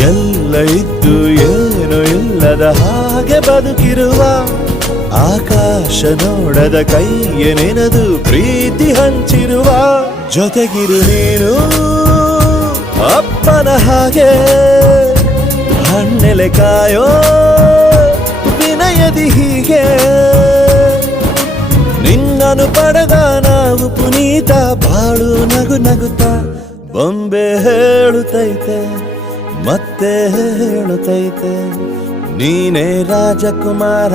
ಎಲ್ಲ ಇದ್ದು ಏನು ಇಲ್ಲದ ಹಾಗೆ ಬದುಕಿರುವ ಆಕಾಶ ನೋಡದ ಕೈಯೇ ನೆನೆದು ಪ್ರೀತಿ ಹಂಚಿರುವ ಜೊತೆಗಿರು ನೀನು ಅಪ್ಪನ ಹಾಗೆ ಹಣ್ಣೆಲೆ ಕಾಯೋ ವಿನಯದಿ ಹೀಗೆ ನಿನ್ನನು ಪಡೆದ ನಾವು ಪುನೀತ ಬಾಳು ನಗು ನಗುತ್ತಾ ಬೊಂಬೆ ಹೇಳುತ್ತೈತೆ ಮತ್ತೆ ಹೇಳುತ್ತೈತೆ ನೀನೇ ರಾಜಕುಮಾರ.